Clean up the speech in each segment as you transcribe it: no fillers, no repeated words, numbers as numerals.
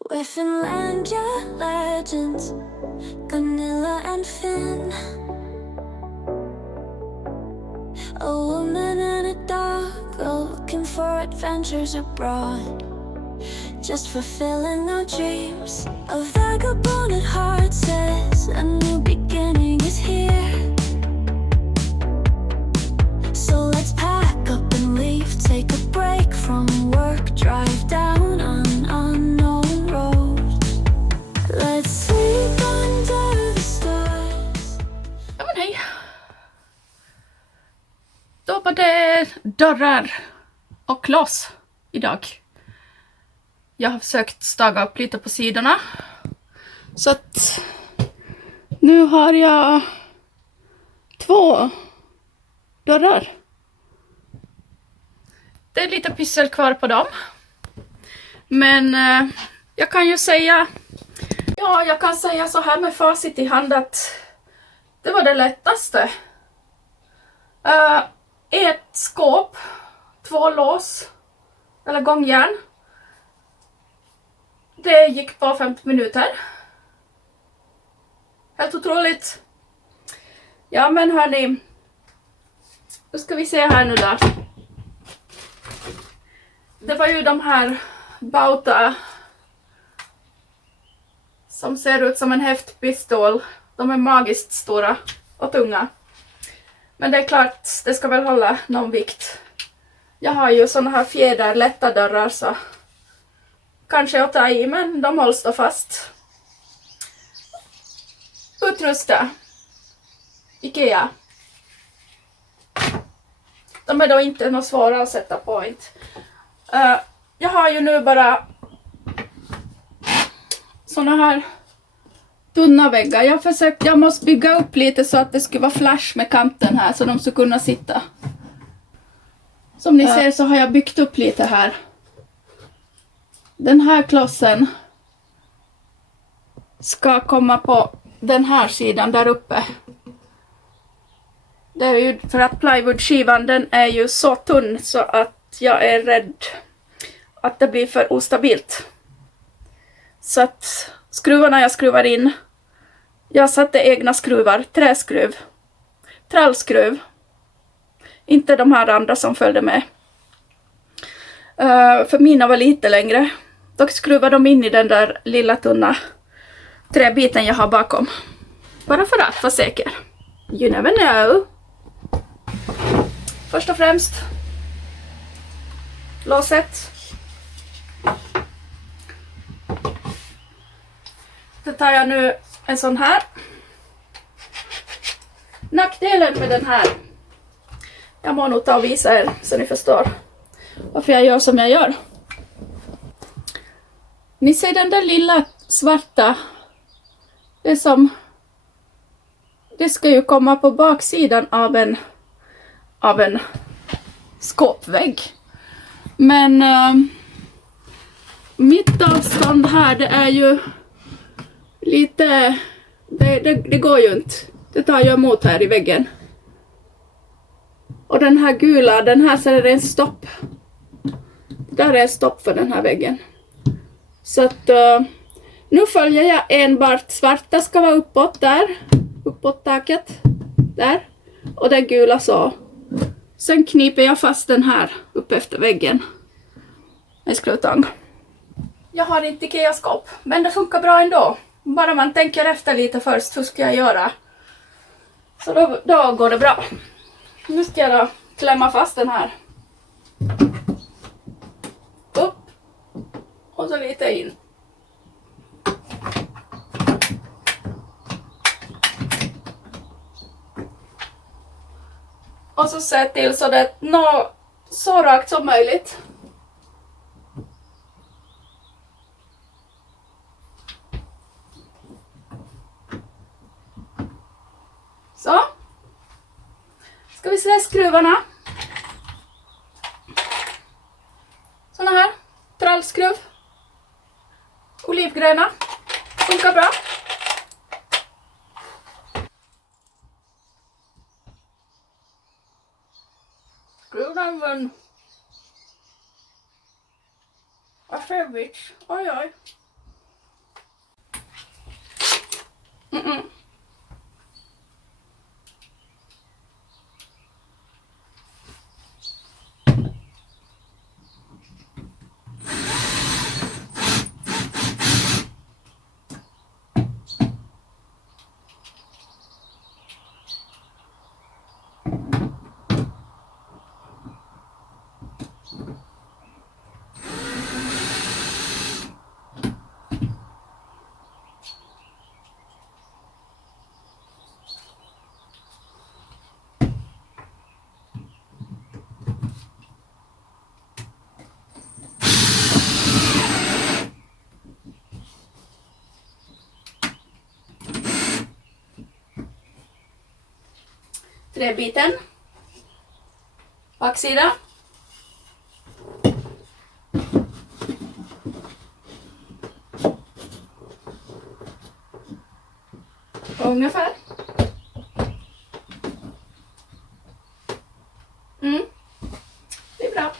We're Finlandia legends, Gunilla and Finn. A woman and a dog looking for adventures abroad, just fulfilling our dreams. A vagabond at heart says a new beginning is here. So let's pack up and leave, take a break from work, drive down an unknown road. Let's sleep under the stars. Ja men hej. Då var det dörrar och lås idag. Jag har försökt staga upp lite på sidorna. Så att nu har jag 2 dörrar. Det är lite pyssel kvar på dem. Men jag kan ju säga, jag kan säga så här med facit i hand att det var det lättaste. Ett skåp, 2 lås eller gångjärn. Det gick på 50 minuter. Helt otroligt. Ja men hörni, då ska vi se här nu då. Det var ju de här Bauta som ser ut som en häftpistol. De är magiskt stora och tunga. Men det är klart, det ska väl hålla någon vikt. Jag har ju såna här fjäderlätta dörrar så kanske att ta i, men de hålls då fast. Utrusta. Ikea. De är då inte något svåra att sätta på. Jag har ju nu bara såna här tunna väggar. Jag måste bygga upp lite så att det skulle vara flash med kanten här så de ska kunna sitta. Som ni ser så har jag byggt upp lite här. Den här klossen ska komma på den här sidan där uppe. Det är ju för att plywoodskivan den är ju så tunn så att jag är rädd att det blir för ostabilt. Så att skruvarna jag skruvar in, jag satte egna skruvar, träskruv, trallskruv, inte de här andra som följde med. För mina var lite längre. Då skruvar de in i den där lilla tunna träbiten jag har bakom. Bara för att vara säker. You never know. Först och främst låset. Det tar jag nu en sån här. Nackdelen med den här. Jag må nog ta och visa er så ni förstår varför jag gör som jag gör. Ni ser den där lilla svarta. Det ska ju komma på baksidan av en skåpvägg. Men mitt avstånd här det är ju lite, det går ju inte. Det tar jag emot här i väggen. Och den här gula, den här så är det en stopp. Där är stopp för den här väggen. Så att nu följer jag enbart svarta ska vara uppåt där. Uppåt taket. Där. Och den gula så. Sen kniper jag fast den här upp efter väggen. Med skruvtång. Jag har inte Ikea-skåp. Men det funkar bra ändå. Bara man tänker efter lite först. Hur ska jag göra? Så då går det bra. Nu ska jag då klämma fast den här. Upp. Och så lite in. Och så se till så det är så rakt som möjligt. Så. Ska vi se skruvarna. Såna här. Trallskruv. Olivgröna. Funkar bra. Skruvnaven. Varför är bitch? Oj oj. Träbiten. Baksida. Ungefär. Det är bra.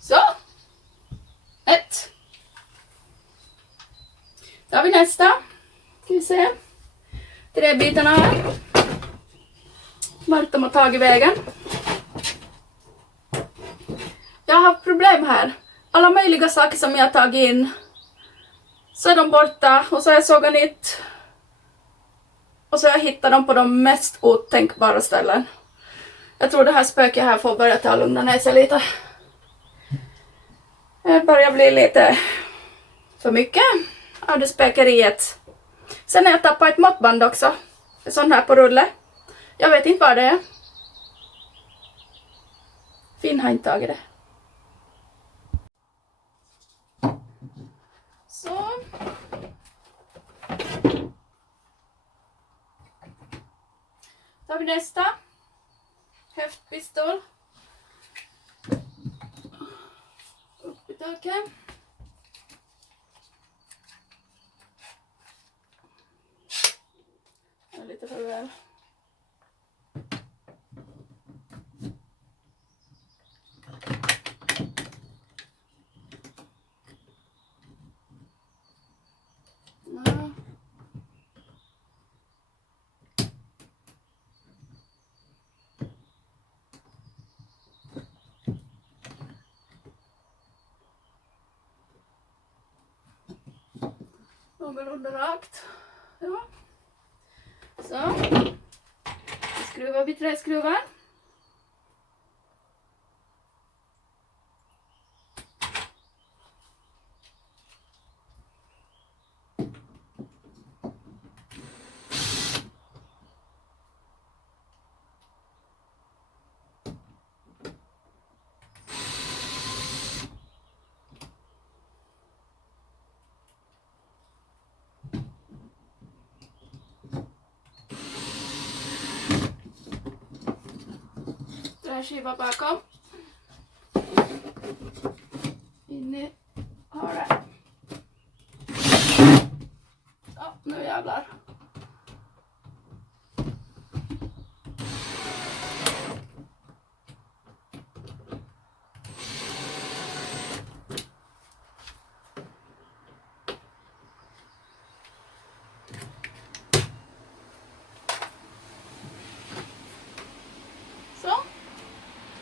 Så. Ett. Då har vi nästa. Ska vi se. Träbitarna här. Vart de har tagit vägen. Jag har haft problem här. Alla möjliga saker som jag har tagit in. Så är de borta. Och så har jag sågat nytt. Och så har jag hittat dem på de mest otänkbara ställen. Jag tror det här spöket här får börja ta lugna ner sig lite. Det börjar bli lite för mycket av det spökeriet. Sen har jag tappat ett måttband också. En sån här på rulle. Jag vet inte vad det är. Finn har inte tagit det. Så. Då har vi nästa. Häftpistol. Upp i taket. Lite för väl. Ja. Någorlunda rakt. Ja. Så. Skruvar vi träskruvar. Skiva bakom. In i hörnet. Så, nu jävlar.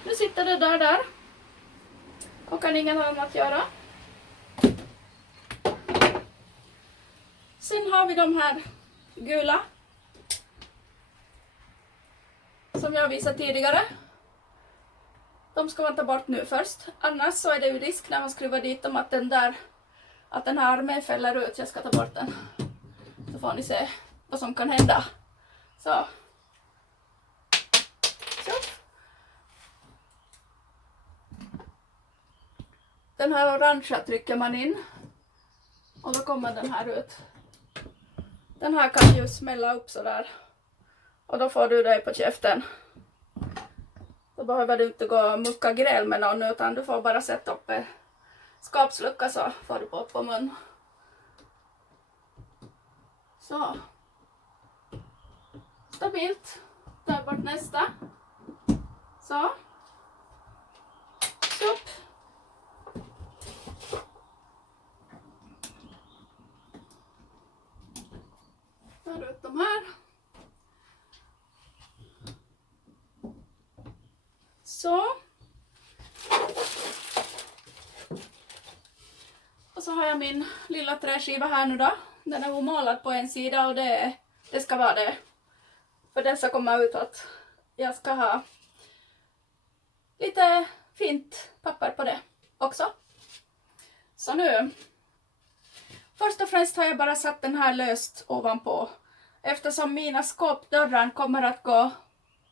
Nu sitter det där. Och kan inget annat göra. Sen har vi de här gula. Som jag visade tidigare. De ska man ta bort nu först. Annars så är det ju risk när man skruvar dit dem att den här armen fäller ut. Jag ska ta bort den. Så får ni se vad som kan hända. Så. Den här orangea trycker man in. Och då kommer den här ut. Den här kan ju smälla upp sådär. Och då får du dig på käften. Då behöver du inte gå och mucka gräl med någon, utan du får bara sätta upp en skapslucka så får du på mun. Så. Stabilt. Ta bort nästa. Så. Upp. Tar ut de här. Så. Och så har jag min lilla träskiva här nu då. Den är omålad på en sida och det ska vara det. För dessa kommer ut att jag ska ha lite fint papper på det också. Så nu. Först och främst har jag bara satt den här löst ovanpå. Eftersom mina skåpdörrar kommer att gå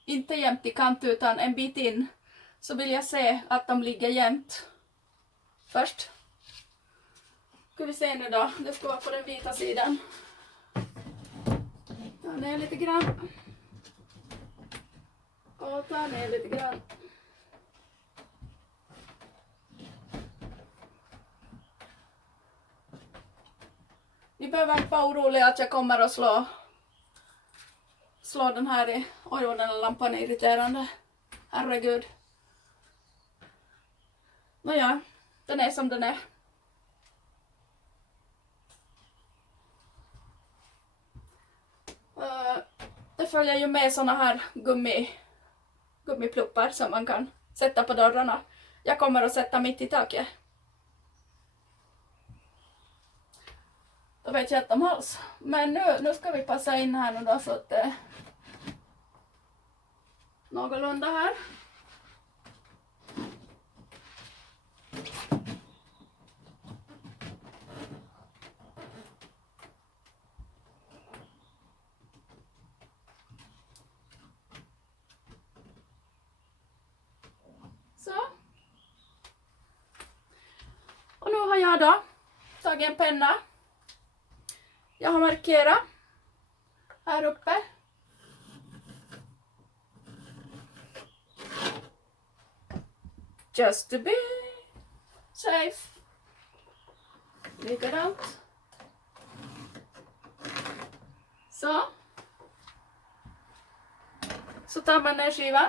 inte jämt i kant utan en bit in. Så vill jag se att de ligger jämnt. Först. Ska vi se nu då. Det ska vara på den vita sidan. Ta ner lite grann. Och ta ner lite grann. Ni behöver inte vara oroliga att jag kommer att slå den här i. Oj, den här lampan är irriterande. Herregud. Nåja, den är som den är. Det följer ju med såna här gummipluppar som man kan sätta på dörrarna. Jag kommer att sätta mitt i taket. Då vet jag inte om alls. Men nu ska vi passa in här nu då så att det någorlunda här. Så. Och nu har jag då tagit en penna. Jag har markerat här uppe. Just to be safe. Likadant. Så. Så tar man ner skivan.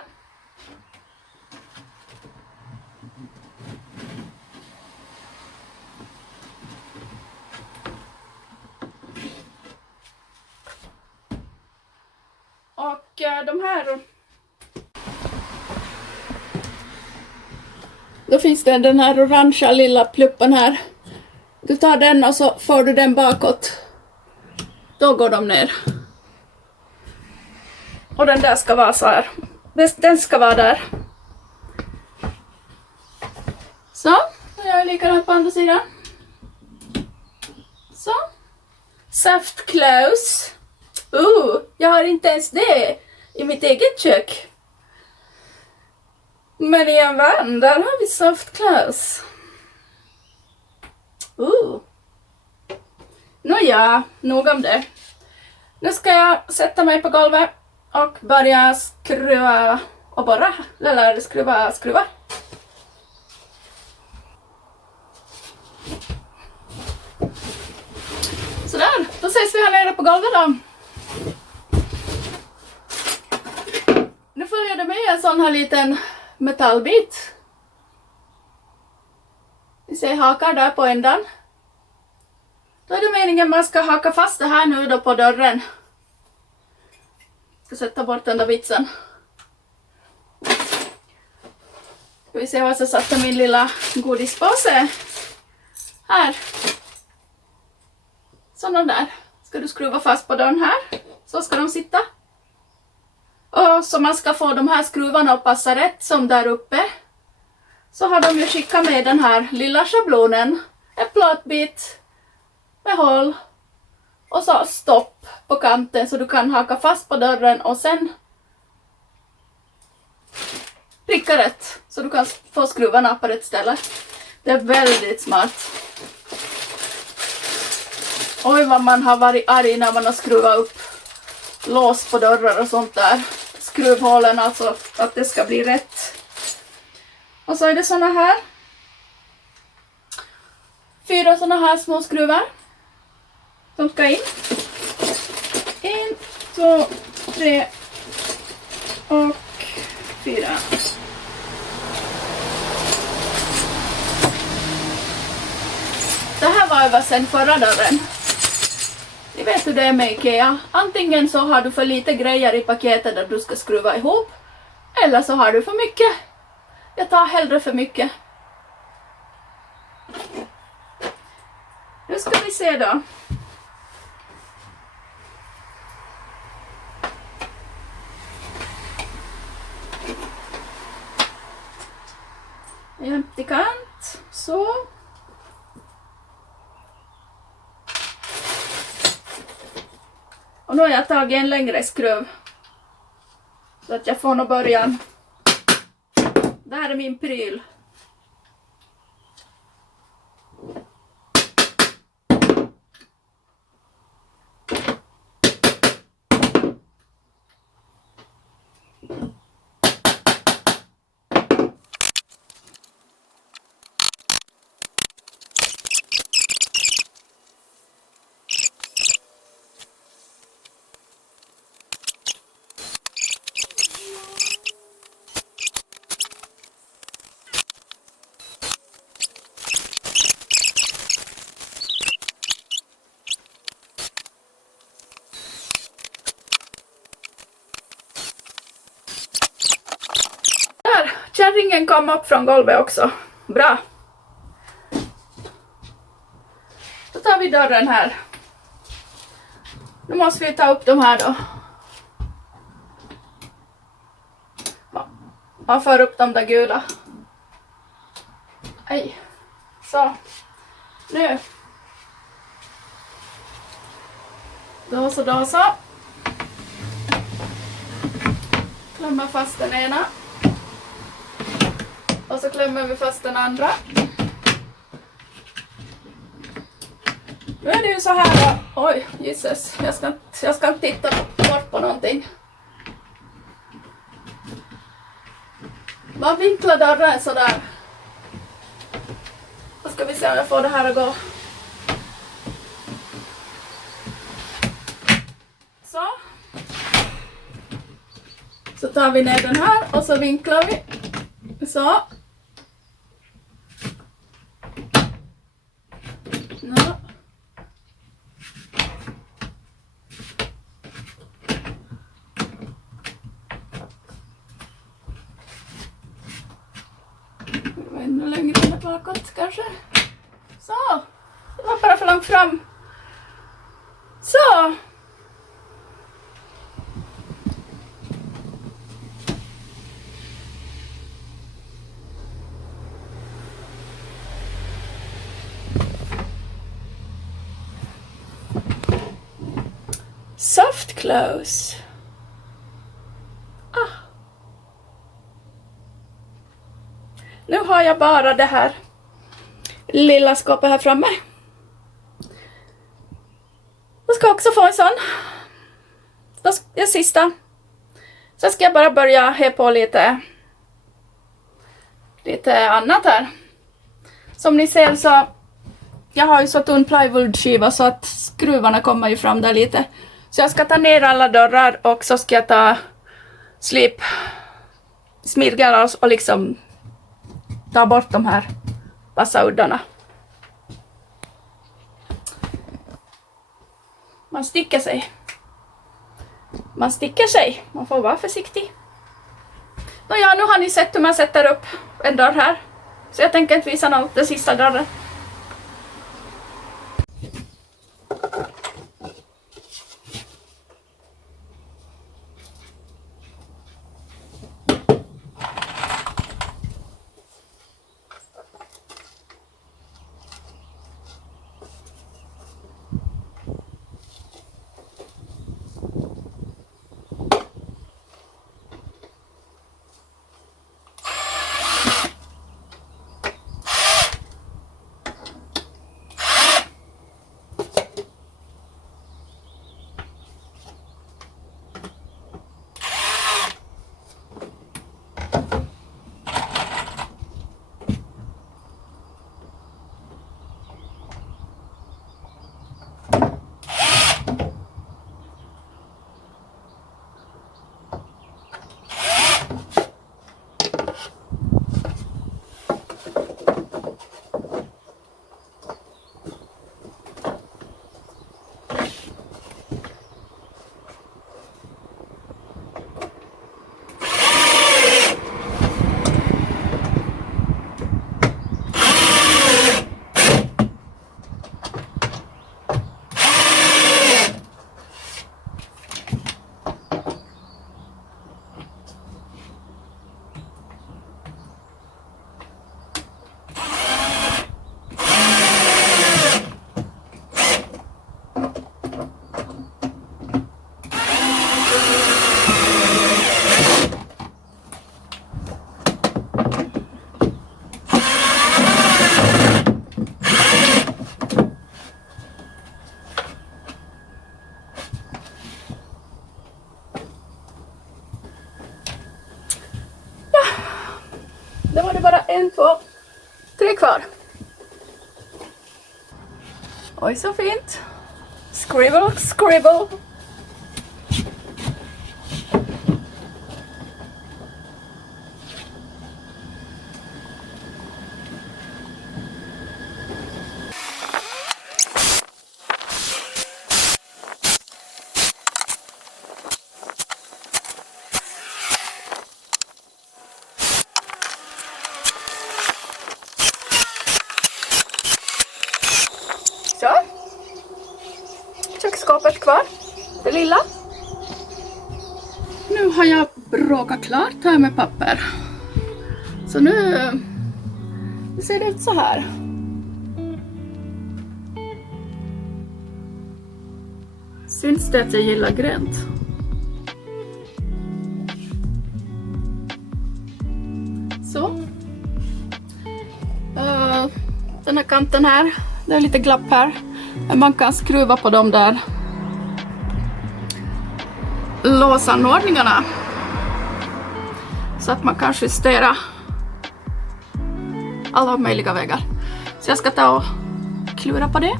Och de här. Då finns det den här orangea lilla pluppen här. Du tar den och så får du den bakåt. Då går de ner. Och den där ska vara så här. Den ska vara där. Så. Jag gör likadant på andra sidan. Så. Soft close. Jag har inte ens det i mitt eget kök. Men i en vän, där har vi soft close. Nåja, nog om det. Nu ska jag sätta mig på golvet och börja skruva och borra. Eller skruva. Sådär, då ses vi här nere på golvet då. Nu följer det med en sån här liten metallbit. Vi ser hakar där på ändan. Då är det meningen man ska haka fast det här nu då på dörren. Jag ska sätta bort den där vitsen. Ska vi se var jag satte min lilla godispåse. Här. Sådana där. Ska du skruva fast på dörren här. Så ska de sitta. Och så man ska få de här skruvarna att passa rätt som där uppe. Så har de ju skickat med den här lilla schablonen. En plåtbit med hål. Och så stopp på kanten så du kan haka fast på dörren och sen pricka rätt. Så du kan få skruvarna på rätt ställe. Det är väldigt smart. Oj vad man har varit arg när man har skruvat upp lås på dörrar och sånt där. Skruvhålen alltså, att det ska bli rätt. Och så är det såna här. 4 såna här små skruvar. Som ska in. 1, 2, 3 och 4. Det här var över sen förra dörren. Ni vet hur det är med IKEA. Antingen så har du för lite grejer i paketet där du ska skruva ihop. Eller så har du för mycket. Jag tar hellre för mycket. Nu ska vi se då. Jämte kant. Så. Och nu har jag tagit en längre skruv. Så att jag får nog början. Det här är min pryl. Kärringen kom upp från golvet också. Bra. Då tar vi dörren här. Nu måste vi ta upp de här då. Man för upp de där gula. Aj. Så. Nu. Då så. Klämmer fast den ena. Och så klämmer vi fast den andra. Nu är det ju så här. Oj, Jesus. Jag ska inte titta bort på någonting. Bara vinkla dörren sådär. Då ska vi se om jag får det här att gå. Så. Så tar vi ner den här och så vinklar vi. Så. Ja. Ännu längre bakåt kanske. Så. Det var bara för långt fram. Så. Soft close. Nu har jag bara det här lilla skåpet här framme. Jag ska också få en sån. Det är sista. Så ska jag bara börja ha på lite annat här. Som ni ser så jag har ju så tunn plywoodskiva så att skruvarna kommer ju fram där lite. Så jag ska ta ner alla dörrar och så ska jag ta smirglar och liksom ta bort de här vassa uddarna. Man sticker sig. Man får vara försiktig. Nåja, nu har ni sett hur man sätter upp en dörr här. Så jag tänker inte visa något, den sista dörren. kvar. Oj, så fint. Scribble, scribble. Så. Köksskåpet kvar. Det lilla. Nu har jag bråkat klart här med papper. Så nu ser det ut så här. Syns det att jag gillar grönt? Så. Den här kanten här. Det är lite glapp här. Men man kan skruva på de där låsanordningarna. Så att man kan justera alla möjliga vägar. Så jag ska ta och klura på det.